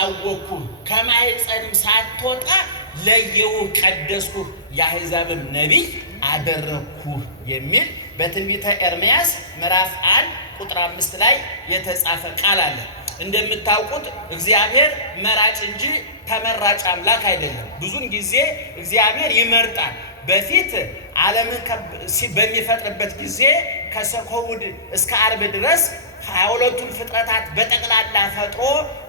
አወኩ ከማይጸንም ሳትወጣ ለየው ቀደስኩ የአሕዛብም ነቢይ አደረኩ የሚል በትንቢተ ኤርምያስ ምዕራፍ 1 ቁጥር 5 ላይ የተጻፈ ቃል አለ። እንደምታውቁት እግዚአብሔር መራጭ እንጂ ተመራጭ አምላክ አይደለም። ብዙን ጊዜ እግዚአብሔር ይመርጣል። በፊት ዓለምን በሚፈጥርበት ጊዜ ከሰኮውድ እስከ ዓርብ ድረስ 22ቱን ፍጥረታት በጠቅላላ ፈጥሮ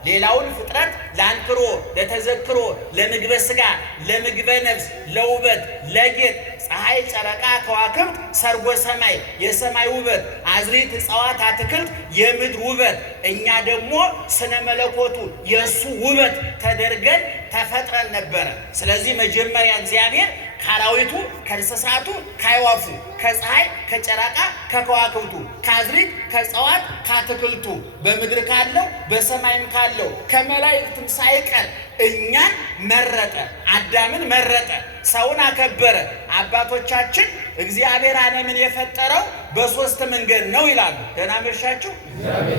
ሌላውን ፍጥረት ለአንክሮ፣ ለተዘክሮ፣ ለምግበ ሥጋ፣ ለምግበ ነፍስ፣ ለውበት፣ ለጌጥ ፀሐይ፣ ጨረቃ፣ ከዋክብት፣ ሰርጎ ሰማይ የሰማይ ውበት፣ አዝሪት፣ እጽዋት፣ አትክልት የምድር ውበት፣ እኛ ደግሞ ስነ መለኮቱ የእሱ ውበት ተደርገን ተፈጥረን ነበረ። ስለዚህ መጀመሪያ እግዚአብሔር ከአራዊቱ፣ ከእንስሳቱ፣ ከአዕዋፉ፣ ከፀሐይ፣ ከጨረቃ፣ ከከዋክብቱ፣ ከአዝሪት፣ ከእጽዋት፣ ከአትክልቱ በምድር ካለው በሰማይም ካለው ከመላእክትም ሳይቀር እኛን መረጠ። አዳምን መረጠ፣ ሰውን አከበረ። አባቶቻችን እግዚአብሔር ዓለምን የፈጠረው በሶስት መንገድ ነው ይላሉ። ደህና መሻችሁ።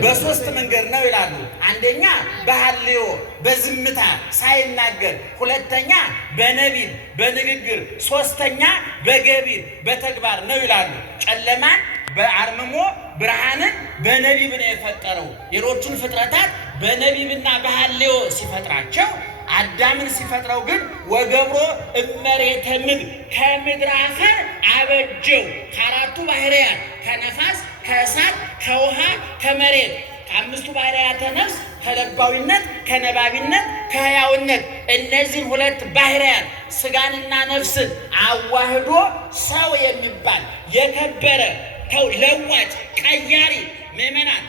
በሶስት መንገድ ነው ይላሉ። አንደኛ በሐልዮ በዝምታ ሳይናገር፣ ሁለተኛ በነቢብ በንግግር፣ ሶስተኛ በገቢር በተግባር ነው ይላሉ። ጨለማን በአርምሞ ብርሃንን በነቢብ ነው የፈጠረው። ሌሎቹን ፍጥረታት በነቢብና በሐልዮ ሲፈጥራቸው አዳምን ሲፈጥረው ግን ወገብሮ እመሬተ ምድር ከምድር አፈር አበጀው። ከአራቱ ባህርያት ከነፋስ፣ ከእሳት፣ ከውሃ፣ ከመሬት ከአምስቱ ባህርያተ ነፍስ ከለባዊነት፣ ከነባቢነት፣ ከሕያውነት እነዚህ ሁለት ባህርያት ስጋንና ነፍስን አዋህዶ ሰው የሚባል የከበረ ለዋጭ ቀያሪ ምእመናን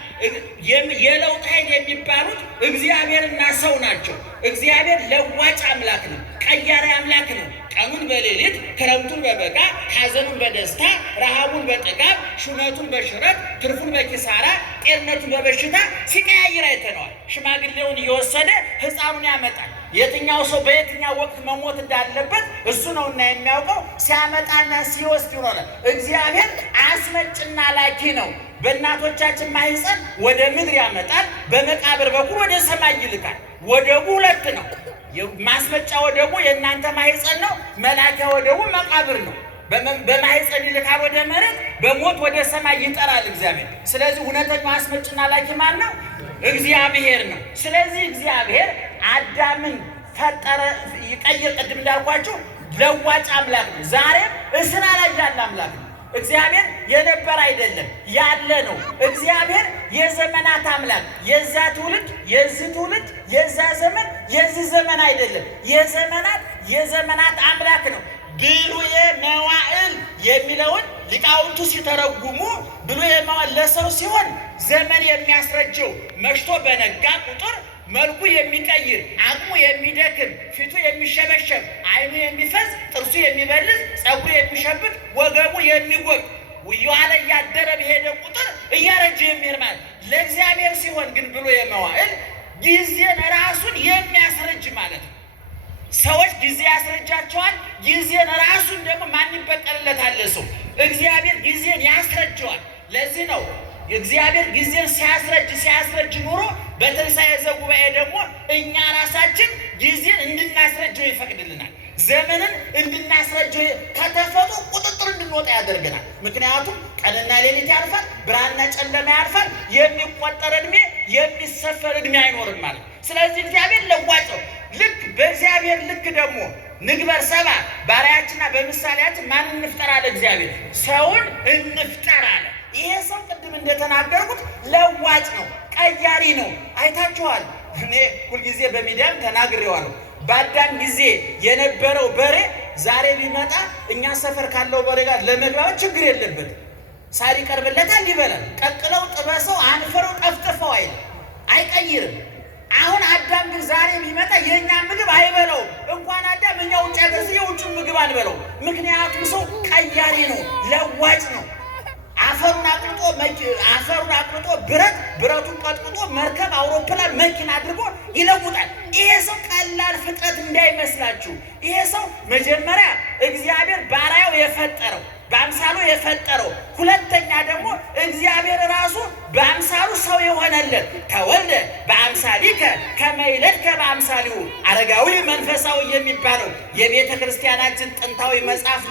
የለውጥ ኃይል የሚባሉት እግዚአብሔርና ሰው ናቸው። እግዚአብሔር ለዋጭ አምላክ ነው፣ ቀያሪ አምላክ ነው። ቀኑን በሌሊት ክረምቱን በበጋ ሐዘኑን በደስታ ረሃቡን በጥጋብ ሹመቱን በሽረት ትርፉን በኪሳራ ጤንነቱን በበሽታ ሲቀያይር አይተነዋል። ሽማግሌውን እየወሰደ ሕፃኑን ያመጣል። የትኛው ሰው በየትኛው ወቅት መሞት እንዳለበት እሱ ነውና የሚያውቀው። ሲያመጣና ሲወስድ ይኖራል። እግዚአብሔር አስመጭና ላኪ ነው። በእናቶቻችን ማህፀን ወደ ምድር ያመጣል፣ በመቃብር በኩል ወደ ሰማይ ይልካል። ወደቡ ሁለት ነው። ማስመጫ ወደቡ የእናንተ ማህፀን ነው። መላኪያ ወደቡ መቃብር ነው። በማህፀን ይልካል ወደ መሬት፣ በሞት ወደ ሰማይ ይጠራል እግዚአብሔር። ስለዚህ እውነተኛው አስመጭና ላኪ ማን ነው? እግዚአብሔር ነው። ስለዚህ እግዚአብሔር አዳምን ፈጠረ፣ ይቀይር። ቅድም እንዳልኳችሁ ለዋጭ አምላክ ነው። ዛሬም እስራ ላይ ያለ አምላክ ነው። እግዚአብሔር የነበረ አይደለም፣ ያለ ነው። እግዚአብሔር የዘመናት አምላክ፣ የዛ ትውልድ፣ የዚህ ትውልድ፣ የዛ ዘመን፣ የዚህ ዘመን አይደለም። የዘመናት አምላክ ነው። ብሉየ መዋዕል የሚለውን ሊቃውንቱ ሲተረጉሙ ብሉየ መዋዕል ለሰው ሲሆን ዘመን የሚያስረጀው መሽቶ በነጋ ቁጥር መልኩ የሚቀይር አቅሙ የሚደክም ፊቱ የሚሸበሸብ ዓይኑ የሚፈዝ ጥርሱ የሚበልዝ ፀጉሩ የሚሸብት ወገቡ የሚጎብ እየዋለ እያደረ በሄደ ቁጥር እያረጀ የሚሄድ ማለት። ለእግዚአብሔር ሲሆን ግን ብሉየ መዋዕል ጊዜን ራሱን የሚያስረጅ ማለት ነው። ሰዎች ጊዜ ያስረጃቸዋል። ጊዜን ራሱን ደግሞ ማን ይበቀልለታል? ሰው። እግዚአብሔር ጊዜን ያስረጀዋል። ለዚህ ነው እግዚአብሔር ጊዜን ሲያስረጅ ኑሮ በትንሣኤ ዘጉባኤ ደግሞ እኛ ራሳችን ጊዜን እንድናስረጀው ይፈቅድልናል። ዘመንን እንድናስረጀው ከተፈጥሮ ቁጥጥር እንድንወጣ ያደርገናል። ምክንያቱም ቀንና ሌሊት ያልፋል፣ ብርሃንና ጨለማ ያልፋል። የሚቆጠር ዕድሜ የሚሰፈር ዕድሜ አይኖርም ማለት። ስለዚህ እግዚአብሔር ለዋጭ ነው። ልክ በእግዚአብሔር ልክ ደግሞ ንግበር ሰብአ በአርአያችንና በምሳሌያችን ማን እንፍጠር አለ እግዚአብሔር? ሰውን እንፍጠር አለ። ይሄ ሰው ቅድም እንደተናገርኩት ለዋጭ ነው፣ ቀያሪ ነው። አይታችኋል። እኔ ሁልጊዜ በሚዲያም ተናግሬዋለሁ። በአዳም ጊዜ የነበረው በሬ ዛሬ ቢመጣ እኛ ሰፈር ካለው በሬ ጋር ለመግባባት ችግር የለበትም። ሳር ይቀርብለታል፣ ይበላል። ቀቅለው ጥበሰው አንፈረው ጠፍጥፈው አይቀይርም። አሁን አዳም ግን ዛሬ ቢመጣ የእኛ ምግብ አይበላውም። እንኳን አዳም እኛ ውጭ ሀገር የውጭ ምግብ አንበላው። ምክንያቱም ሰው ቀያሪ ነው፣ ለዋጭ ነው። አፈሩን አቅልጦ ብረቱን ቀጥቅጦ መርከብ፣ አውሮፕላን፣ መኪና አድርጎ ይለውጣል። ይሄ ሰው ቀላል ፍጥረት እንዳይመስላችሁ። ይሄ ሰው መጀመሪያ እግዚአብሔር ባሪያው የፈጠረው በአምሳሉ የፈጠረው፣ ሁለተኛ ደግሞ እግዚአብሔር ራሱ በአምሳሉ ሰው የሆነለት ተወልደ በአምሳሊከ ከመ ይለድከ በአምሳሊሁ አረጋዊ መንፈሳዊ የሚባለው የቤተ ክርስቲያናችን ጥንታዊ መጽሐፍ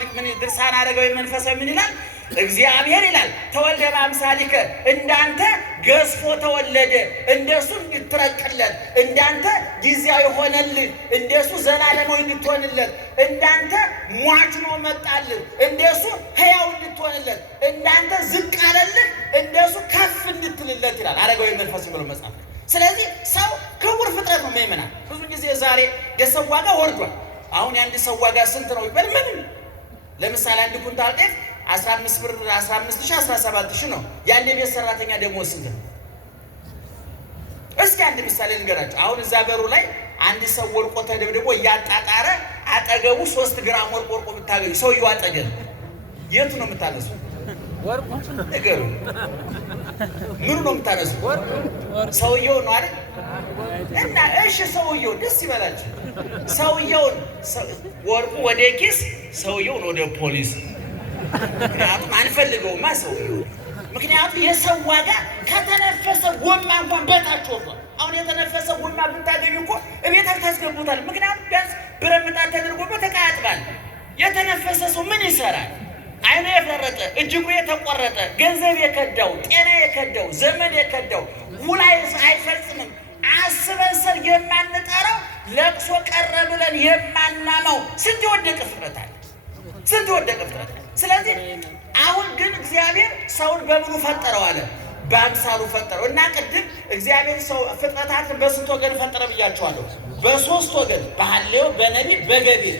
ድርሳነ አረጋዊ መንፈሳዊ ምን ይላል? እግዚአብሔር ይላል ተወልደ በአምሳሊከ እንዳንተ ገዝፎ ተወለደ፣ እንደሱ እንድትረቅለት፣ እንዳንተ ጊዜያዊ ሆነልህ፣ እንደሱ ዘላለማዊ እንድትሆንለት፣ እንዳንተ ሟች ነው መጣልህ፣ እንደሱ ሕያው እንድትሆንለት፣ እንዳንተ ዝቅ አለልህ፣ እንደሱ ከፍ እንድትልለት ይላል አረጋዊ መንፈስ ብሎ መጽሐፍ። ስለዚህ ሰው ክቡር ፍጥረት ነው። ምእመናን ብዙ ጊዜ ዛሬ የሰው ዋጋ ወርዷል። አሁን የአንድ ሰው ዋጋ ስንት ነው ይባል? ምን ለምሳሌ አንድ ኩንታል ጤፍ 15 ብር 15 ሺህ 17 ሺህ ነው። ያን የቤት ሰራተኛ ደግሞ ስንት ነው? እስኪ አንድ ምሳሌ ልንገራችሁ። አሁን እዛ በሩ ላይ አንድ ሰው ወርቆ ተደብድቦ እያጣጣረ አጠገቡ 3 ግራም ወርቆ ብታገኙ ሰውየው አጠገብ የቱ ነው የምታነሱ? ወርቁ ነገሩ ምኑ ነው የምታነሱ? ሰውየው ነው አይደል? እና እሺ ሰውየው ደስ ይበላችሁ። ሰውየውን ወርቁ ወደ ኪስ፣ ሰውየውን ወደ ፖሊስ። ምክንያቱም አንፈልገውማ ሰውየው። ምክንያቱም የሰው ዋጋ ከተነፈሰ ጎማ እንኳን በታች ወርዷል። አሁን የተነፈሰ ጎማ ብታገኙ እኮ እቤታችሁ ታስገቡታል። ምክንያቱም ቢያንስ ብረት ምጣድ ተደርጎበት ተቃጥሏል። የተነፈሰ ሰው ምን ይሰራል? አይኑ የፈረጠ፣ እጅጉ የተቆረጠ፣ ገንዘብ የከዳው፣ ጤና የከዳው፣ ዘመድ የከዳው ውል አይፈጽምም። አስበን ሰር የማንጠራው ለቅሶ ቀረ ብለን የማናማው ስንት የወደቀ ፍጥረት አለ፣ ስንት የወደቀ ፍጥረት አለ። ስለዚህ አሁን ግን እግዚአብሔር ሰውን በምኑ ፈጠረው አለ? በአምሳሉ ፈጠረው። እና ቅድም እግዚአብሔር ሰው ፍጥረታትን በስንት ወገን ፈጠረ ብያቸዋለሁ? በ3 ወገን፣ በሐሌው፣ በነቢብ፣ በገቢር።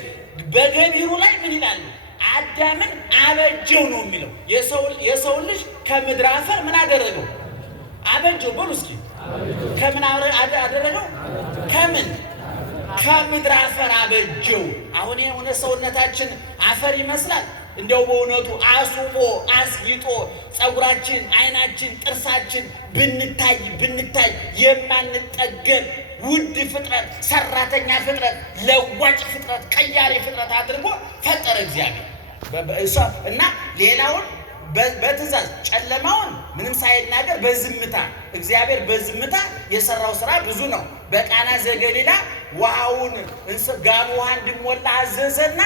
በገቢሩ ላይ ምን ይላሉ? አዳምን አበጀው ነው የሚለው። የሰው ልጅ ከምድር አፈር ምን አደረገው? አበጀው። በሉ እስኪ ከምን አደረገው? ከምድር አፈር አበጀው። አሁን የሆነ ሰውነታችን አፈር ይመስላል። እንደው በእውነቱ አስውቦ አስጊጦ ፀጉራችን፣ አይናችን፣ ጥርሳችን ብንታይ የማንጠገብ ውድ ፍጥረት፣ ሰራተኛ ፍጥረት፣ ለዋጭ ፍጥረት፣ ቀያሪ ፍጥረት አድርጎ ፈጠረ እግዚአብሔር እና ሌላውን በትእዛዝ ጨለማውን ምንም ሳይናገር በዝምታ እግዚአብሔር በዝምታ የሰራው ስራ ብዙ ነው። በቃና ዘገሊላ ውሃውን ጋኑ ውሃ እንዲሞላ አዘዘና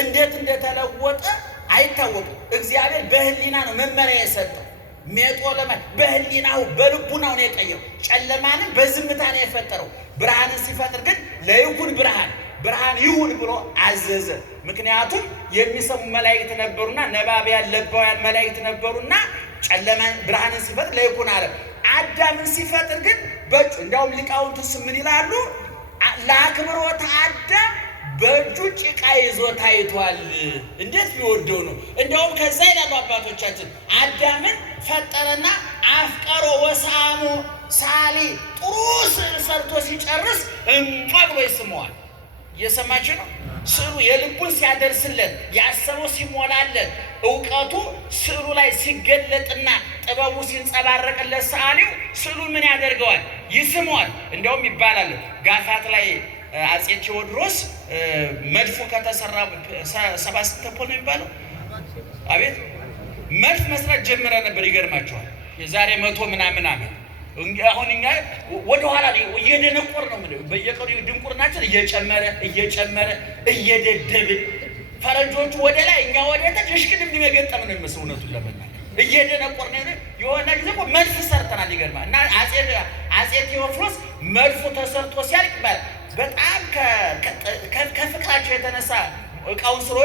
እንዴት እንደተለወጠ አይታወቅም። እግዚአብሔር በህሊና ነው መመሪያ የሰጠው። ሜጦ በህሊናው በልቡናው ነው የቀየረው። ጨለማንም በዝምታ ነው የፈጠረው። ብርሃንን ሲፈጥር ግን ለይኩን ብርሃን ይሁን ብሎ አዘዘ። ምክንያቱም የሚሰሙ መላእክት ነበሩና፣ ነባቢያን ለባውያን መላእክት ነበሩና ጨለማን ብርሃንን ሲፈጥር ለይኩን አለ። አዳምን ሲፈጥር ግን እንዲያውም ሊቃውንቱስ ምን ይላሉ? ለአክብሮተ አዳም በእጁ ጭቃ ይዞ ታይቷል። እንዴት ቢወደው ነው! እንደውም ከዛ ይላሉ አባቶቻችን አዳምን ፈጠረና አፍቀሮ ወሳሙ ሳሊ ጥሩ ስዕል ሰርቶ ሲጨርስ ብሎ ይስመዋል። እየሰማችሁ ነው? ስዕሉ የልቡን ሲያደርስለት፣ ያሰበው ሲሞላለት፣ እውቀቱ ስዕሉ ላይ ሲገለጥና ጥበቡ ሲንጸባረቅለት ሰዓሊው ስዕሉን ምን ያደርገዋል? ይስመዋል። እንደውም ይባላል ጋፋት ላይ አጼ ቴዎድሮስ መድፉ ከተሰራ 7 ተፖል ነው የሚባለው። አቤት መድፍ መስራት ጀምረ ነበር። ይገርማቸዋል። የዛሬ 100 ምናምን ዓመት። አሁን እኛ ወደ ኋላ እየደነቆር ነው። በየቀኑ ድንቁርናችን እየጨመረ እየደደብን፣ ፈረንጆቹ ወደ ላይ እኛ ወደ ታች እሽቅድም ሊመገጠም ነው የሚመስለው። እውነቱን ለመናገር እየደነቆር ነው። የሆነ ጊዜ እኮ መድፍ ሰርተናል። ይገርማል። እና አጼ ቴዎፍሎስ መድፉ ተሰርቶ ሲያልቅ በጣም ከፍቅራቸው የተነሳ እቃውን ስሎ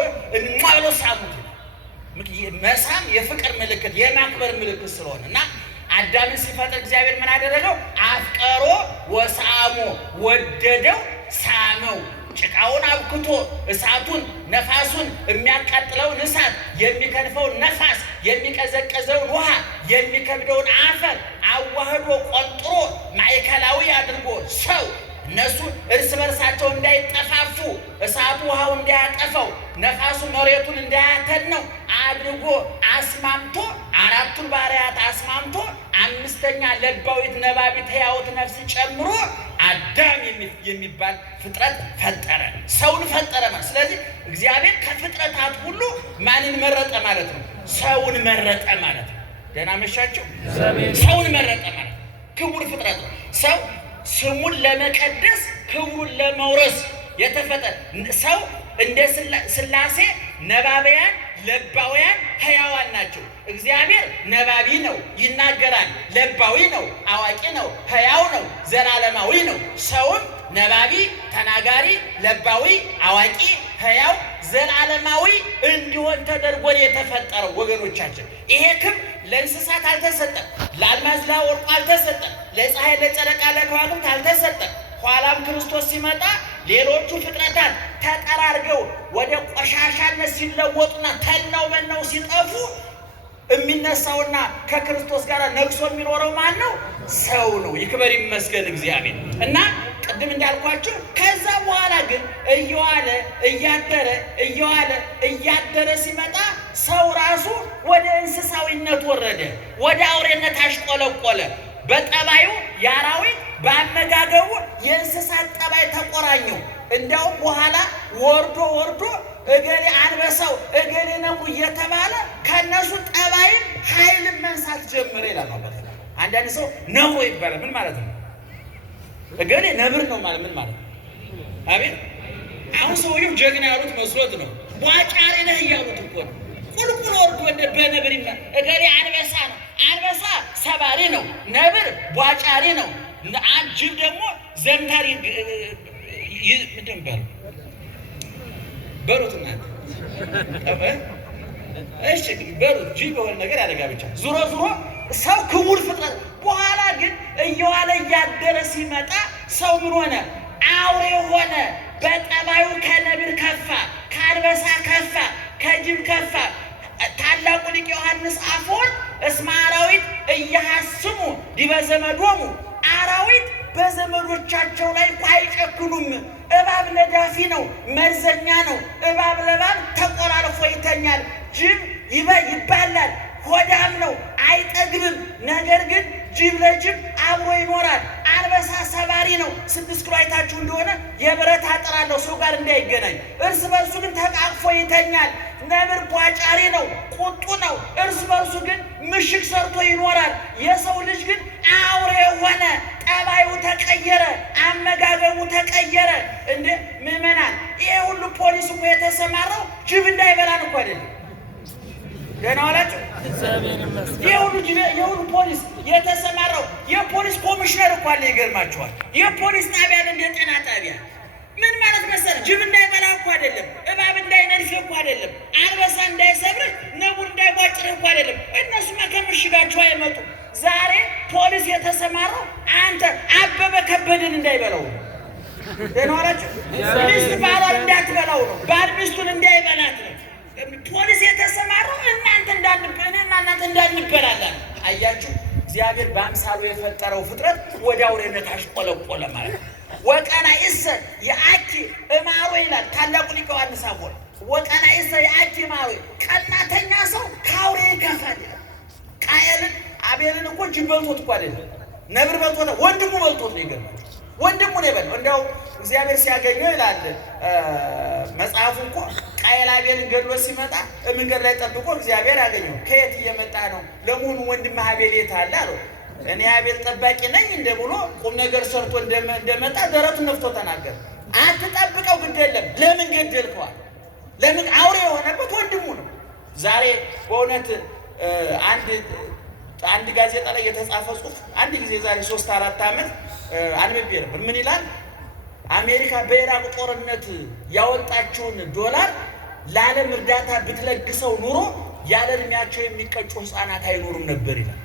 ብሎ ሳሙት። መሳም የፍቅር ምልክት የማክበር ምልክት ስለሆነ እና አዳምን ሲፈጥር እግዚአብሔር ምን አደረገው? አፍቀሮ ወሳሞ ወደደው፣ ሳመው። ጭቃውን አብክቶ እሳቱን ነፋሱን የሚያቃጥለውን እሳት የሚከንፈውን ነፋስ የሚቀዘቀዘውን ውሃ የሚከብደውን አፈር አዋህዶ ቆንጥሮ ማዕከላዊ አድርጎ ሰው እነሱ እርስ በርሳቸው እንዳይጠፋፉ እሳቱ ውሃው እንዳያጠፈው ነፋሱ መሬቱን እንዳያተነው አድርጎ አስማምቶ አራቱን ባህርያት አስማምቶ አምስተኛ ለባዊት ነባቢት ሕያውት ነፍስ ጨምሮ አዳም የሚባል ፍጥረት ፈጠረ፣ ሰውን ፈጠረ ማለት። ስለዚህ እግዚአብሔር ከፍጥረታት ሁሉ ማንን መረጠ ማለት ነው? ሰውን መረጠ ማለት ነው። ደህና መሻችሁ። ሰውን መረጠ ማለት ክቡር ፍጥረት ነው። ሰው ስሙን ለመቀደስ ክብሩን ለመውረስ የተፈጠረ ሰው እንደ ሥላሴ ነባቢያን ለባውያን ሕያዋን ናቸው። እግዚአብሔር ነባቢ ነው፣ ይናገራል። ለባዊ ነው፣ አዋቂ ነው፣ ሕያው ነው፣ ዘላለማዊ ነው። ሰውም ነባቢ፣ ተናጋሪ፣ ለባዊ፣ አዋቂ፣ ሕያው፣ ዘላለማዊ እንዲሆን ተደርጎ የተፈጠረው ወገኖቻችን። ይሄ ክብር ለእንስሳት አልተሰጠም፣ ለአልማዝ ለወርቁ አልተሰጠም፣ ለፀሐይ ለጨረቃ ለከዋክብት አልተሰጠም። ኋላም ክርስቶስ ሲመጣ ሌሎቹ ፍጥረታት ተጠራርገው ወደ ቆሻሻነት ሲለወጡና ተናው በናው ሲጠፉ የሚነሳውና ከክርስቶስ ጋር ነግሶ የሚኖረው ማን ነው? ሰው ነው። ይክበር ይመስገን እግዚአብሔር። እና ቅድም እንዳልኳችሁ ከዛ በኋላ ግን እየዋለ እያደረ ሲመጣ ሰው ራሱ ወደ እንስሳዊነት ወረደ፣ ወደ አውሬነት አሽቆለቆለ። በጠባዩ የአራዊት በአመጋገቡ የእንስሳት ጠባይ ተቆራኘው። እንዲያውም በኋላ ወርዶ እገሌ አንበሳው እገሌ ነብሩ እየተባለ ከነሱ ጠባይም ኃይልን መንሳት ጀመረ ይላል። አንዳንድ ሰው ነብሮ ይባላል። ምን ማለት ነው? እገሌ ነብር ነው ማለት ምን ማለት ነው? አቤት! አሁን ሰውየው ጀግና ያሉት መስሎት ነው። ቧጫሪ ነህ እያሉት እኮ ነው። ቁልቁል ወርዶ በነብር ይባላል። እገሌ አንበሳ ነው። አንበሳ ሰባሪ ነው። ነብር ቧጫሪ ነው። ጅብ ደግሞ ዘምታሪ ምንድን በሉት እናንተ እሺ በሉት ጅብ የሆነ ነገር ያደጋ ብቻ። ዙሮ ሰው ክቡር ፍጥረት። በኋላ ግን እየዋለ እያደረ ሲመጣ ሰው ምን ሆነ? አውሬ ሆነ። በጠባዩ ከነብር ከፋ፣ ከአንበሳ ከፋ፣ ከጅብ ከፋ። ታላቁ ሊቅ ዮሐንስ አፈወርቅ እስመ አራዊት እያሐስሙ ዲበ ዘመዶሙ፣ አራዊት በዘመዶቻቸው ላይ አይጨክኑም። እባብ ነዳፊ ነው፣ መርዘኛ ነው። እባብ ለእባብ ተቆራርፎ ይተኛል። ጅብ ይባላል፣ ሆዳም ነው፣ አይጠግብም። ነገር ግን ጅብ ለጅብ አብሮ ይኖራል። አንበሳ ሰባሪ ነው። 6 ኪሎ አይታችሁ እንደሆነ የብረት አጥር አለው ሰው ጋር እንዳይገናኝ። እርስ በርሱ ግን ተቃቅፎ ይተኛል። ነብር ቧጫሪ ነው፣ ቁጡ ነው። እርስ በርሱ ግን ምሽግ ሰርቶ ይኖራል። የሰው ልጅ ግን አውሬ ሆነ። ጠባዩ ተቀየረ፣ አመጋገቡ ተቀየረ። እንደ ምዕመናን ይሄ ሁሉ ፖሊስ እኮ የተሰማራው ጅብ እንዳይበላን እኮ አይደለም። ገና ዋላችሁ። የሁሉ ፖሊስ የተሰማራው የፖሊስ ኮሚሽነር እኮ አለ። ይገርማችኋል። የፖሊስ ጣቢያ እንደ ጤና ጣቢያ ምን ማለት መሰለህ? ጅብ እንዳይበላ እኮ አይደለም፣ እባብ እንዳይነድፍ እኮ አይደለም፣ አንበሳ እንዳይሰብርህ፣ ነብር እንዳይቧጭርህ እኮ አይደለም። እነሱማ ከምሽጋቸው አይመጡም። ዛሬ ፖሊስ የተሰማራው አንተ አበበ ከበደን እንዳይበላው ነው። ደህና ዋላችሁ። ሚስት ባሏን እንዳትበላው ነው። ባል ሚስቱን እንዳይበላት ነው ፖሊስ የተሰማራው። እናንተ እንዳንበላለን። አያችሁ፣ እግዚአብሔር በአምሳሉ የፈጠረው ፍጥረት ወደ አውሬነት አሽቆለቆለ ማለት ነው። ወቀናኢሰ የአኪ እማሮ ይላል ታላቁ ሊቅ ዮሐንስ አፈወርቅ። ወቀናኢሰ የአኪ እማሮ፣ ቀናተኛ ሰው ከአውሬ ይከፋል ይላል። ቃየልን አቤልን እኮ ጅብ በልቶት እኮ አይደለም፣ ነብር በልቶት፣ ወንድሙ በልቶት ነው። ይገርማል። ወንድሙ ነው የበላው። እንደው እግዚአብሔር ሲያገኘው ይላል መጽሐፉ እኮ ቃየል አቤልን ገድሎ ሲመጣ መንገድ ላይ ጠብቆ እግዚአብሔር አገኘው። ከየት እየመጣ ነው? ለመሆኑ ወንድምህ አቤል የት አለ አለው። እኔ አቤል ጠባቂ ነኝ እንደ ብሎ ቁም ነገር ሰርቶ እንደመጣ ደረቱን ነፍቶ ተናገረ። አትጠብቀው፣ ግድ የለም። ለምን ገደልከዋል? ለምን? አውሬ የሆነበት ወንድሙ ነው። ዛሬ በእውነት አንድ ጋዜጣ ላይ የተጻፈ ጽሑፍ አንድ ጊዜ ዛሬ 3-4 ዓመት አንብቤ ነበር። ምን ይላል? አሜሪካ በኢራቅ ጦርነት ያወጣችውን $1 ለዓለም እርዳታ ብትለግሰው ኑሮ ያለ እድሜያቸው የሚቀጩ ህፃናት አይኖሩም ነበር ይላል።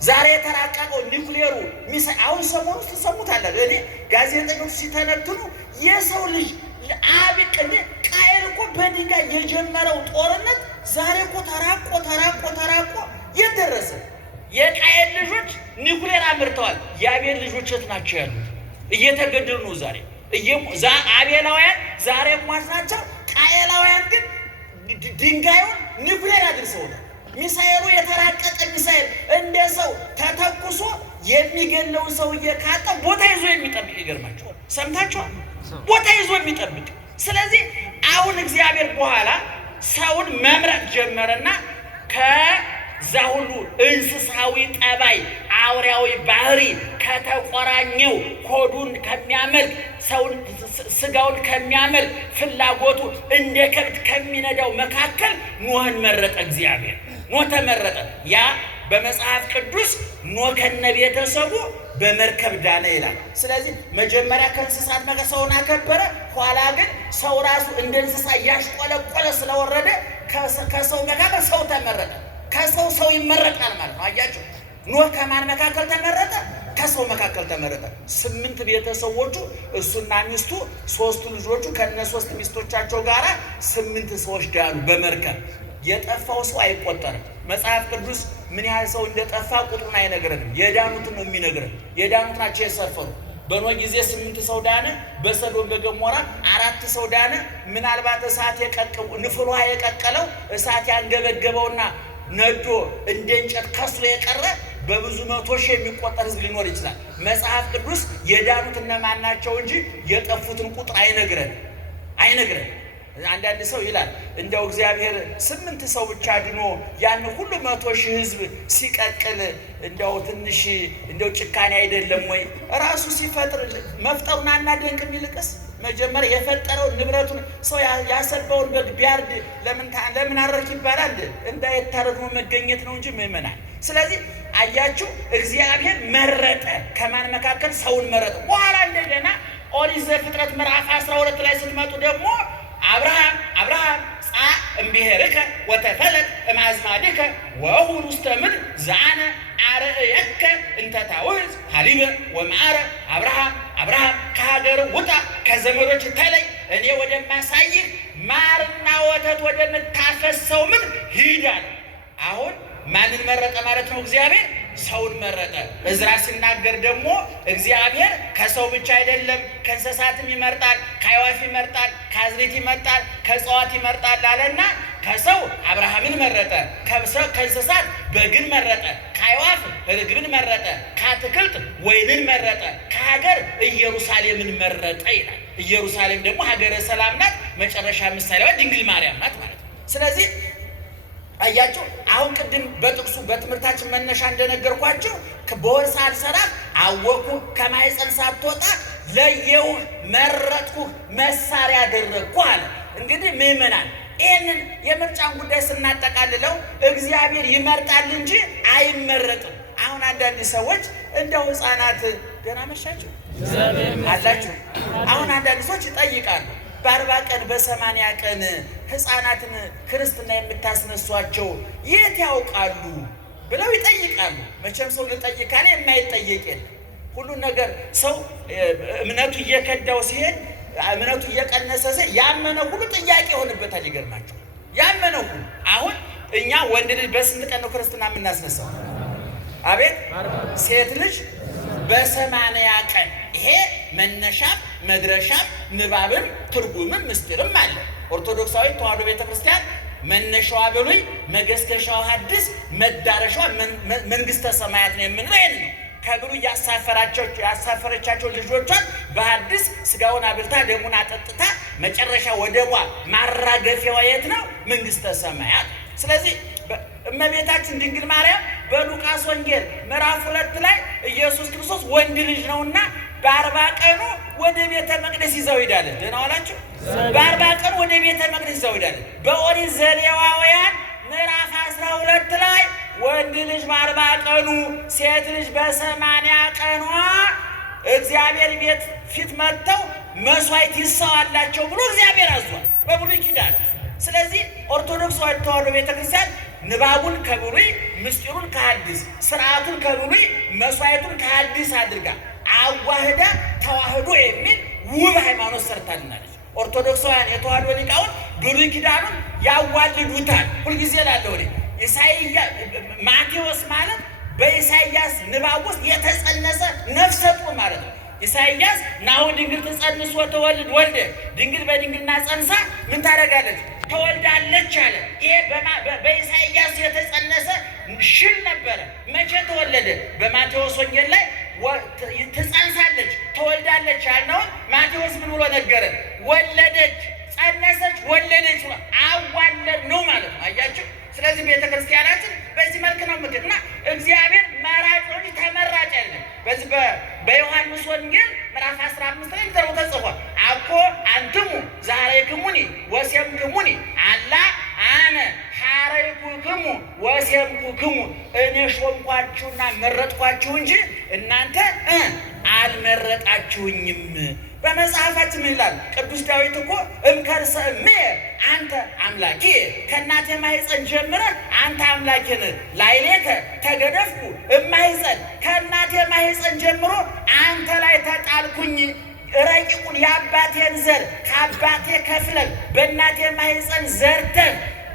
ዛሬ የተራቀቀው ኒውክሌሩ አሁን ሰሞኑ ትሰሙታላችሁ። እኔ ጋዜጠኞች ሲተነትኑ የሰው ልጅ ቃየል እኮ በድንጋይ የጀመረው ጦርነት ዛሬ እኮ ተራቆ የደረሰ። የቃየል ልጆች ኒውክሌር አምርተዋል። የአቤል ልጆች የት ናቸው ያሉት? እየተገደሉ ነው ዛሬ። አቤላውያን ዛሬ ሟች ናቸው። ቃየላውያን ግን ድንጋዩን ኒውክሌር አድርሰውታል። ሚሳኤሉ የተራቀቀ ሚሳኤል እንደ ሰው ተተኩሶ የሚገለውን ሰውዬ ካጣ ቦታ ይዞ የሚጠብቅ ይገርማቸዋል። ሰምታችኋል? ቦታ ይዞ የሚጠብቅ። ስለዚህ አሁን እግዚአብሔር በኋላ ሰውን መምረጥ ጀመረና ከዛ ሁሉ እንስሳዊ ጠባይ አውሬያዊ ባህሪ ከተቆራኘው ሆዱን ከሚያመልክ ሰውን ስጋውን ከሚያመልክ ፍላጎቱ እንደ ከብት ከሚነዳው መካከል ኖህን መረጠ እግዚአብሔር። ኖህ ተመረጠ። ያ በመጽሐፍ ቅዱስ ኖህ ከነ ቤተሰቡ በመርከብ ዳነ ይላል። ስለዚህ መጀመሪያ ከእንስሳት ነገር ሰውን አከበረ። ኋላ ግን ሰው ራሱ እንደ እንስሳ እያሽቆለቆለ ስለወረደ ከሰው መካከል ሰው ተመረጠ። ከሰው ሰው ይመረጣል ማለት ነው። አያችሁ፣ ኖህ ከማን መካከል ተመረጠ? ከሰው መካከል ተመረጠ። 8 ቤተሰቦቹ እሱና ሚስቱ 3 ልጆቹ ከነ 3 ሚስቶቻቸው ጋር 8 ሰዎች ዳኑ በመርከብ። የጠፋው ሰው አይቆጠርም። መጽሐፍ ቅዱስ ምን ያህል ሰው እንደጠፋ ቁጥሩን አይነግረንም። የዳኑትን ነው የሚነግረን። የዳኑት ናቸው የሰፈሩ። በኖህ ጊዜ 8 ሰው ዳነ። በሰዶም በገሞራ 4 ሰው ዳነ። ምናልባት እሳት ንፍር ውሃ የቀቀለው እሳት ያንገበገበውና ነዶ እንደ እንጨት ከስሎ የቀረ በብዙ መቶ ሺህ የሚቆጠር ሕዝብ ሊኖር ይችላል። መጽሐፍ ቅዱስ የዳኑት እነማን ናቸው እንጂ የጠፉትን ቁጥር አይነግረን። አንዳንድ ሰው ይላል እንደው እግዚአብሔር 8 ሰው ብቻ ድኖ ያን ሁሉ 100 ሺህ ሕዝብ ሲቀቅል እንደው ትንሽ እንደው ጭካኔ አይደለም ወይ? ራሱ ሲፈጥር መፍጠሩን አናደንቅም? ይልቅስ መጀመሪያ የፈጠረው ንብረቱን ሰው ያሰባውን በግ ቢያርድ ለምን አረርክ ይባላል? እንዳይታረድ መገኘት ነው እንጂ ምእመናን። ስለዚህ አያችሁ እግዚአብሔር መረጠ። ከማን መካከል? ሰውን መረጠ። በኋላ እንደገና ኦሪት ዘፍጥረት ምዕራፍ 12 ላይ ስትመጡ ደግሞ አብርሃም ጻ እምብሔርከ ወተፈለጥ እምአዝማድከ ወሁር ውስተ ምድር ዘአነ አርእየከ እንተ ታውዝ ሀሊበ ወመዓረ። አብርሃም ከሀገር ውጣ፣ ከዘመዶች ተለይ፣ እኔ ወደማሳይህ ማርና ወተት ወደምታፈሰው ምድር ሂድ አለ። አሁን ማንን መረጠ ማለት ነው? እግዚአብሔር ሰውን መረጠ። እዝራ ሲናገር ደግሞ እግዚአብሔር ከሰው ብቻ አይደለም ከእንስሳትም ይመርጣል፣ ከአዕዋፍ ይመርጣል፣ ከአዝርዕት ይመርጣል፣ ከእጽዋት ይመርጣል አለና ከሰው አብርሃምን መረጠ፣ ከእንስሳት በግን መረጠ፣ ከአዕዋፍ ርግብን መረጠ፣ ከአትክልት ወይንን መረጠ፣ ከሀገር ኢየሩሳሌምን መረጠ ይላል። ኢየሩሳሌም ደግሞ ሀገረ ሰላም ናት። መጨረሻ ምሳሌዋ ድንግል ማርያም ናት ማለት ነው። ስለዚህ አያችሁ አሁን ቅድም በጥቅሱ በትምህርታችን መነሻ እንደነገርኳችሁ በወር ሳልሰራ አወኩ፣ ከማኅፀን ሳትወጣ ለየውህ፣ መረጥኩህ፣ መሳሪያ አደረግኩህ አለ። እንግዲህ ምእመናን ይህንን የምርጫን ጉዳይ ስናጠቃልለው እግዚአብሔር ይመርጣል እንጂ አይመረጥም። አሁን አንዳንድ ሰዎች እንደው ሕፃናት ገና መሻችሁ አላችሁ። አሁን አንዳንድ ሰዎች ይጠይቃሉ በ40 ቀን በ80 ቀን ሕፃናትን ክርስትና የምታስነሷቸው የት ያውቃሉ ብለው ይጠይቃሉ። መቼም ሰው ልጠይቅ ካለ የማይጠየቅ የለም። ሁሉን ነገር ሰው እምነቱ እየከዳው ሲሄድ፣ እምነቱ እየቀነሰ ሲሄድ ያመነ ሁሉ ጥያቄ ይሆንበታል። ይገርማቸው ያመነ ሁሉ። አሁን እኛ ወንድ ልጅ በስንት ቀን ነው ክርስትና የምናስነሳው? አቤት ሴት ልጅ በ80 ቀን። ይሄ መነሻም መድረሻም ንባብም ትርጉምም ምስጢርም አለ። ኦርቶዶክሳዊ ተዋሕዶ ቤተክርስቲያን መነሻዋ ብሉይ፣ መገስገሻዋ ሐዲስ፣ መዳረሻዋ መንግስተ ሰማያት ነው የምንለው ይሄን ነው። ከብሉይ ያሳፈረቻቸው ልጆቿን በሐዲስ ስጋውን አብልታ ደሙን አጠጥታ መጨረሻ ወደቧ ማራገፊያዋ የት ነው? መንግስተ ሰማያት። ስለዚህ እመቤታችን ድንግል ማርያም በሉቃስ ወንጌል ምዕራፍ 2 ላይ ኢየሱስ ክርስቶስ ወንድ ልጅ ነውና በ40 ቀኑ ወደ ቤተ መቅደስ ይዘው ሄዳለች። ደህና ዋላችሁ። በ40 ቀኑ ወደ ቤተ መቅደስ ይዘው ሄዳለች። በኦሪት ዘሌዋውያን ምዕራፍ 12 ላይ ወንድ ልጅ በ40 ቀኑ ሴት ልጅ በ80 ቀኗ እግዚአብሔር ቤት ፊት መጥተው መስዋዕት ይሰዋላቸው ብሎ እግዚአብሔር አዟል በብሉይ ኪዳን። ስለዚህ ኦርቶዶክስ ተዋሕዶ ቤተክርስቲያን ንባቡን ከብሉይ፣ ምስጢሩን ከሐዲስ፣ ስርዓቱን ከብሉይ፣ መስዋዕቱን ከሐዲስ አድርጋ አዋህዳ ተዋህዶ የሚል ውብ ሃይማኖት ሰርታልናለች። ኦርቶዶክሳውያን የተዋህዶ ሊቃውንት ብሉይ ኪዳኑን ያዋልዱታል። ሁልጊዜ ላለሁ ማቴዎስ ማለት በኢሳይያስ ንባብ ውስጥ የተጸነሰ ነፍሰ ጡር ማለት ነው። ኢሳይያስ ናሁ ድንግል ትጸንስ ወትወልድ ወልደ፣ ድንግል በድንግልና ጸንሳ ምን ታደርጋለች? ተወልዳለች አለ። ይሄ በኢሳይያስ የተጸነሰ ሽል ነበረ። መቼ ተወለደ? በማቴዎስ ወንጌል ላይ ትጸንሳለች ተወልዳለች ያልነውን ማቴዎስ ምን ብሎ ነገረ? ወለደች፣ ጸነሰች፣ ወለደች ብሎ አዋለድ ነው ማለት ነው። አያችሁ። ስለዚህ ቤተ ክርስቲያናችን በዚህ መልክ ነው እና እግዚአብሔር መራጭ እንጂ ተመራጭ አይደለም። በዚህ በዮሐንስ ወንጌል ምዕራፍ 15 ላይ ተጽፏል። አኮ አንትሙ ዛሬክሙኒ ወሴምክሙኒ አላ አነ ሐረይኩክሙ ወሴምኩክሙ፣ እኔ ሾምኳችሁና መረጥኳችሁ እንጂ እናንተ አልመረጣችሁኝም። በመጽሐፋችን ምን ይላል? ቅዱስ ዳዊት እኮ እምከርሰ እምየ አንተ አምላኬ፣ ከእናቴ ማኅፀን ጀምረህ አንተ አምላኬ ነህ። ላዕሌከ ተገደፍኩ እማኅፀን፣ ከእናቴ ማኅፀን ጀምሮ አንተ ላይ ተጣልኩኝ። ረቂቁን የአባቴን ዘር ከአባቴ ከፍለህ በእናቴ ማኅፀን ዘርተህ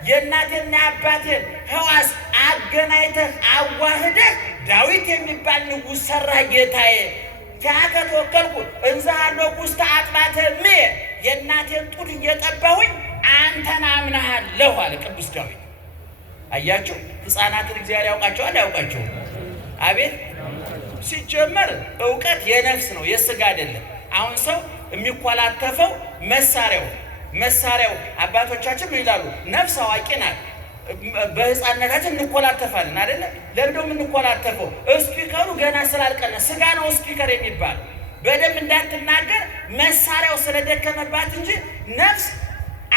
የእናቴና የአባቴን ሕዋስ አገናኝተህ አዋህደህ ዳዊት የሚባል ንጉሥ ሠራህ ጌታዬ። ከሀገር ወከልኩ እንዘ ሀሎኩ ውስተ አጥባተ እምየ፣ የእናቴን ጡት እየጠባሁኝ አንተን አምናሃለሁ አለ ቅዱስ ዳዊት። አያችሁ፣ ሕፃናትን እግዚአብሔር ያውቃቸዋል አያውቃቸውም? አቤት! ሲጀመር እውቀት የነፍስ ነው የሥጋ አይደለም። አሁን ሰው የሚኮላተፈው መሳሪያው አባቶቻችን ምን ይላሉ? ነፍስ አዋቂ ናት። በሕፃንነታችን እንኮላተፋለን አይደለ? ለምንድነው የምንኮላተፈው? ስፒከሩ ገና ስላልቀነ ስጋ ነው ስፒከር የሚባል በደንብ እንዳትናገር መሳሪያው ስለደከመባት እንጂ ነፍስ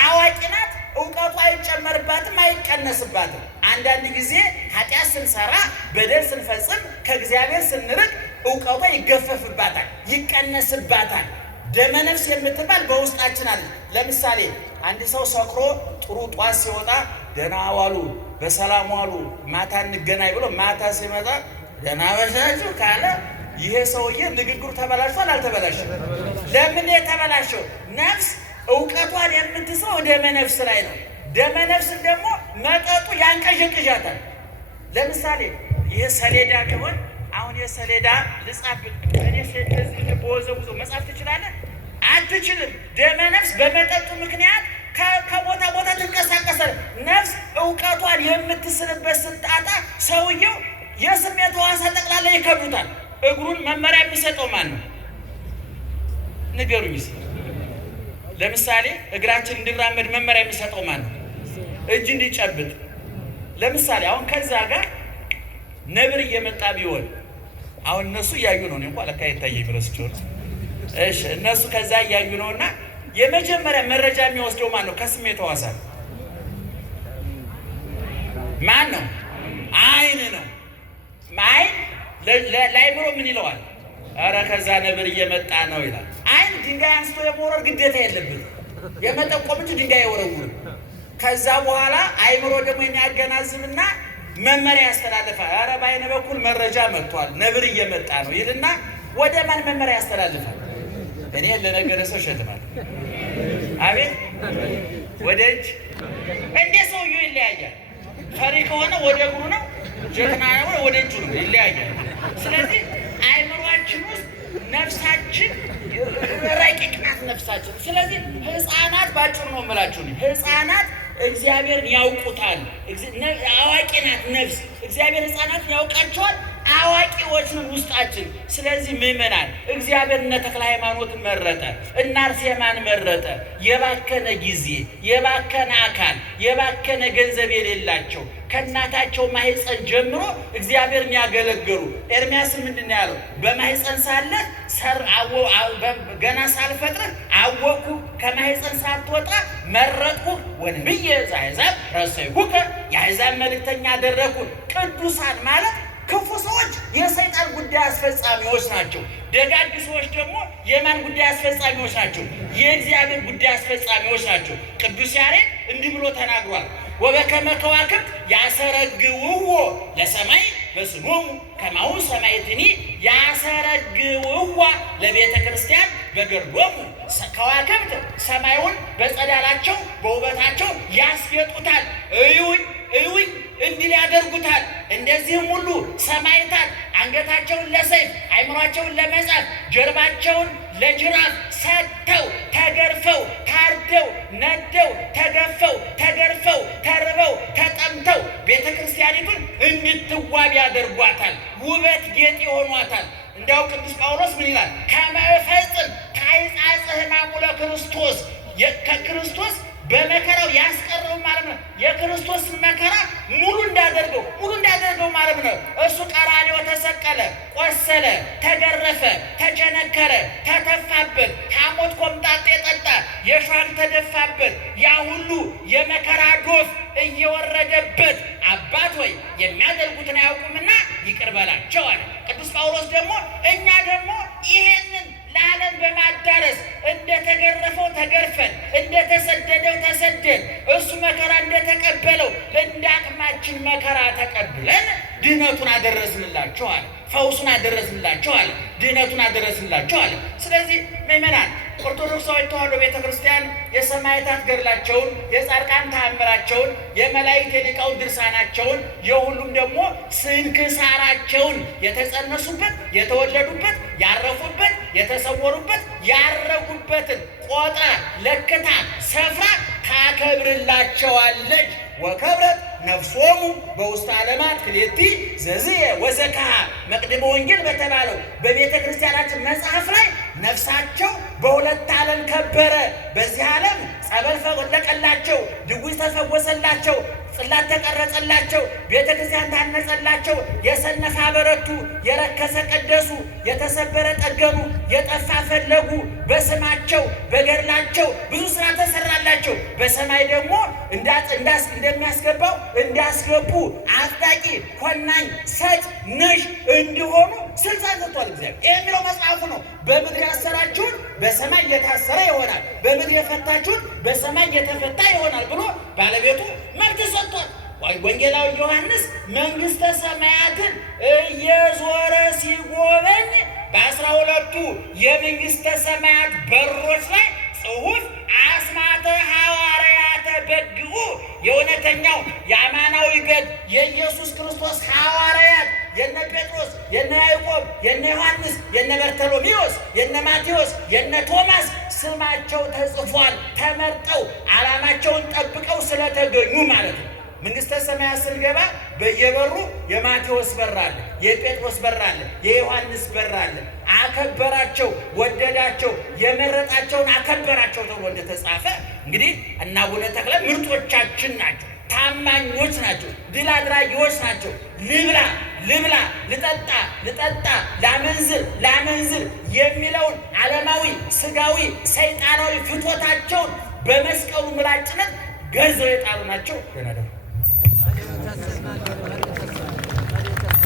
አዋቂ ናት። እውቀቱ አይጨመርባትም አይቀነስባትም። አንዳንድ ጊዜ ኃጢአት ስንሰራ በደል ስንፈጽም ከእግዚአብሔር ስንርቅ እውቀቷ ይገፈፍባታል፣ ይቀነስባታል። ደመነፍስ የምትባል በውስጣችን አለ። ለምሳሌ አንድ ሰው ሰክሮ ጥሩ ጧት ሲወጣ ደህና ዋሉ፣ በሰላም ዋሉ፣ ማታ እንገናኝ ብሎ ማታ ሲመጣ ደህና መሻችሁ ካለ ይሄ ሰውዬ ንግግሩ ተበላሽቷል አልተበላሸም? ለምን የተበላሸው? ነፍስ እውቀቷን የምትሰው ደመነፍስ ላይ ነው። ደመነፍስን ደግሞ መጠጡ ያንቀዠቅዣታል። ለምሳሌ ይሄ ሰሌዳ ቢሆን አሁን የሰሌዳ ልጻፍ እኔ ስለዚህ በወዘውዞ መጻፍ ትችላለህ? አትችልም። ደመነፍስ በመጠጡ ምክንያት ከቦታ ቦታ ትንቀሳቀሳለች። ነፍስ እውቀቷን የምትስልበት ስታጣ ሰውየው የስሜት ሕዋሳት ጠቅላላ ይከብዱታል። እግሩን መመሪያ የሚሰጠው ማን ነው? ንገሩኝ። ለምሳሌ እግራችን እንዲራመድ መመሪያ የሚሰጠው ማን ነው? እጅ እንዲጨብጥ። ለምሳሌ አሁን ከዛ ጋር ነብር እየመጣ ቢሆን አሁን እነሱ እያዩ ነው። እኔ እንኳን ለካ የታየኝ ብረስቸው ነው። እሺ እነሱ ከዛ እያዩ ነውና የመጀመሪያ መረጃ የሚወስደው ማን ነው? ከስሜት ሕዋሳት ማን ነው? አይን ነው። አይን ለአይምሮ ምን ይለዋል? ኧረ ከዛ ነብር እየመጣ ነው ይላል። አይን ድንጋይ አንስቶ የመውረር ግዴታ የለብንም፣ የመጠቆም እንጂ ድንጋይ አይወረውርም። ከዛ በኋላ አይምሮ ደግሞ የሚያገናዝብና መመሪያ ያስተላልፋል። ኧረ በአይነ በኩል መረጃ መጥቷል፣ ነብር እየመጣ ነው ይልና ወደ ማን መመሪያ ያስተላልፋል? እኔ ለነገረ ሰው ሸልማል። አቤት! ወደ እጅ። እንዴት ሰውዬው ይለያያል። ፈሪ ከሆነ ወደ እግሩ ነው፣ ጀግና ነው ወደ እጁ ነው፣ ይለያያል። ስለዚህ አይምሯችን ውስጥ ነፍሳችን ረቂቅ ናት ነፍሳችን። ስለዚህ ሕፃናት ባጭሩ ነው የምላችሁ፣ ሕፃናት እግዚአብሔርን ያውቁታል። አዋቂ ናት ነፍስ። እግዚአብሔር ሕፃናትን ያውቃቸዋል። አዋቂዎች ነው ውስጣችን። ስለዚህ ምእመናን እግዚአብሔር እነ ተክለ ሃይማኖትን መረጠ፣ እነ አርሴማን መረጠ። የባከነ ጊዜ፣ የባከነ አካል፣ የባከነ ገንዘብ የሌላቸው ከእናታቸው ማህፀን ጀምሮ እግዚአብሔርን ያገለገሉ። ኤርምያስ ምንድን ነው ያለው? በማህፀን ሳለ ገና ሳልፈጥርህ አወቅኩ፣ ከማህፀን ሳትወጣ መረጥኩህ፣ ወነቢየ ዘአሕዛብ ረሰይኩከ፣ የአሕዛብ መልእክተኛ አደረግኩ። ቅዱሳን ማለት ክፉ ሰዎች የሰይጣን ጉዳይ አስፈጻሚዎች ናቸው። ደጋግ ሰዎች ደግሞ የማን ጉዳይ አስፈጻሚዎች ናቸው? የእግዚአብሔር ጉዳይ አስፈጻሚዎች ናቸው። ቅዱስ ያሬድ እንዲህ ብሎ ተናግሯል። ወበከመ ከዋክብት ያሰረግውዎ ለሰማይ በስኖሙ ከማሁ ሰማይትኒ ያሰረግውዋ ለቤተ ክርስቲያን በገድሎሙ። ከዋክብት ሰማዩን በጸዳላቸው በውበታቸው ያስጌጡታል። እዩኝ እዩኝ እንዲል ያደርጉታል። እንደዚህም ሁሉ ሰማዕታት አንገታቸውን ለሰይፍ አይምሯቸውን ለመጻፍ ጀርባቸውን ለጅራፍ ሰጥተው ተገርፈው ታርደው ነደው ተገፈው ተገርፈው ተርበው ተጠምተው ቤተ ክርስቲያኒቱን እንድትዋብ ያደርጓታል። ውበት ጌጥ ይሆኗታል። እንዲያው ቅዱስ ጳውሎስ ምን ይላል? ከመ እፈጽም ታይጻጽ ሕማሙ ለክርስቶስ ከክርስቶስ በመከራው ያስቀረው ማለት ነው። የክርስቶስ መከራ ሙሉ እንዳደርገው ማለት ነው። እሱ ቀራንዮ ተሰቀለ፣ ቆሰለ፣ ተገረፈ፣ ተቸነከረ፣ ተተፋበት፣ ሐሞት ኮምጣጤ ጠጣ፣ የሾህ ተደፋበት። ያ ሁሉ የመከራ ዶፍ እየወረደበት አባት ሆይ የሚያደርጉትን አያውቁምና ይቅር በላቸው አለ። ቅዱስ ጳውሎስ ደግሞ እኛ ደግሞ ይሄንን ለዓለም በማዳረስ እንደተገረፈው ተገርፈን እንደተሰደደው ተሰደን እሱ መከራ እንደተቀበለው እንደ አቅማችን መከራ ተቀብለን ድህነቱን አደረስንላቸዋል፣ ፈውሱን አደረስንላቸዋል፣ ድህነቱን አደረስንላቸዋል። ስለዚህ ምእመናን ኦርቶዶክሳዊ ተዋሕዶ ቤተክርስቲያን የሰማዕታት ገድላቸውን፣ የጻድቃን ተአምራቸውን፣ የመላእክት የሊቃውንት ድርሳናቸውን፣ የሁሉም ደግሞ ስንክሳራቸውን የተጸነሱበት፣ የተወለዱበት፣ ያረፉበት፣ የተሰወሩበት፣ ያረጉበትን ቆጥራ ለክታ ሰፍራ ታከብርላቸዋለች። ወከብረት ነፍሶሙ በውስተ ዓለማት ክሌቲ ዘዝየ ወዘካሃ መቅድመ ወንጌል በተባለው በቤተ ክርስቲያናችን መጽሐፍ ላይ ነፍሳቸው በሁለት ዓለም ከበረ። በዚህ ዓለም ጸበል ፈለቀላቸው፣ ድውይ ተፈወሰላቸው፣ ጽላት ተቀረጸላቸው፣ ቤተ ክርስቲያን ታነጸላቸው፣ የሰነፈ አበረቱ፣ የረከሰ ቀደሱ፣ የተሰበረ ጠገኑ፣ የጠፋ ፈለጉ። በስማቸው በገድላቸው ብዙ ስራ ተሰራላቸው። በሰማይ ደግሞ እንደሚያስገባው እንዲያስገቡ አጽዳቂ፣ ኮናኝ፣ ሰጭ፣ ነሽ እንዲሆኑ ስልጣን ሰጥቷል እግዚአብሔር። ይህ የሚለው መጽሐፉ ነው። በምድር ያሰራችሁን በሰማይ የታሰረ ይሆናል፣ በምድር የፈታችሁን በሰማይ የተፈታ ይሆናል ብሎ ባለቤቱ መብት ሰጥቷል። ወንጌላዊ ዮሐንስ መንግሥተ ሰማያትን እየዞረ ሲጎበኝ በ12ቱ የመንግሥተ ሰማያት በሮች ላይ ጽሑፍ አስማተ ሐዋርያተ በግዑ የእውነተኛው የአማናዊ በግ የኢየሱስ ክርስቶስ ሐዋርያት የነ ጴጥሮስ፣ የነ ያዕቆብ፣ የነ ዮሐንስ፣ የነ በርተሎሜዎስ፣ የነ ማቴዎስ፣ የነ ቶማስ ስማቸው ተጽፏል። ተመርጠው ዓላማቸውን ጠብቀው ስለተገኙ ማለት ነው። መንግሥተ ሰማያት ስንገባ በየበሩ የማቴዎስ በር አለ፣ የጴጥሮስ በር አለ፣ የዮሐንስ በር አለ። አከበራቸው፣ ወደዳቸው፣ የመረጣቸውን አከበራቸው ተብሎ እንደተጻፈ እንግዲህ እና አቡነ ተክለ ምርጦቻችን ናቸው፣ ታማኞች ናቸው፣ ድል አድራጊዎች ናቸው። ልብላ፣ ልጠጣ፣ ላመንዝር የሚለውን ዓለማዊ ስጋዊ ሰይጣናዊ ፍትወታቸውን በመስቀሉ ምላጭነት ገዘው የጣሉ ናቸው።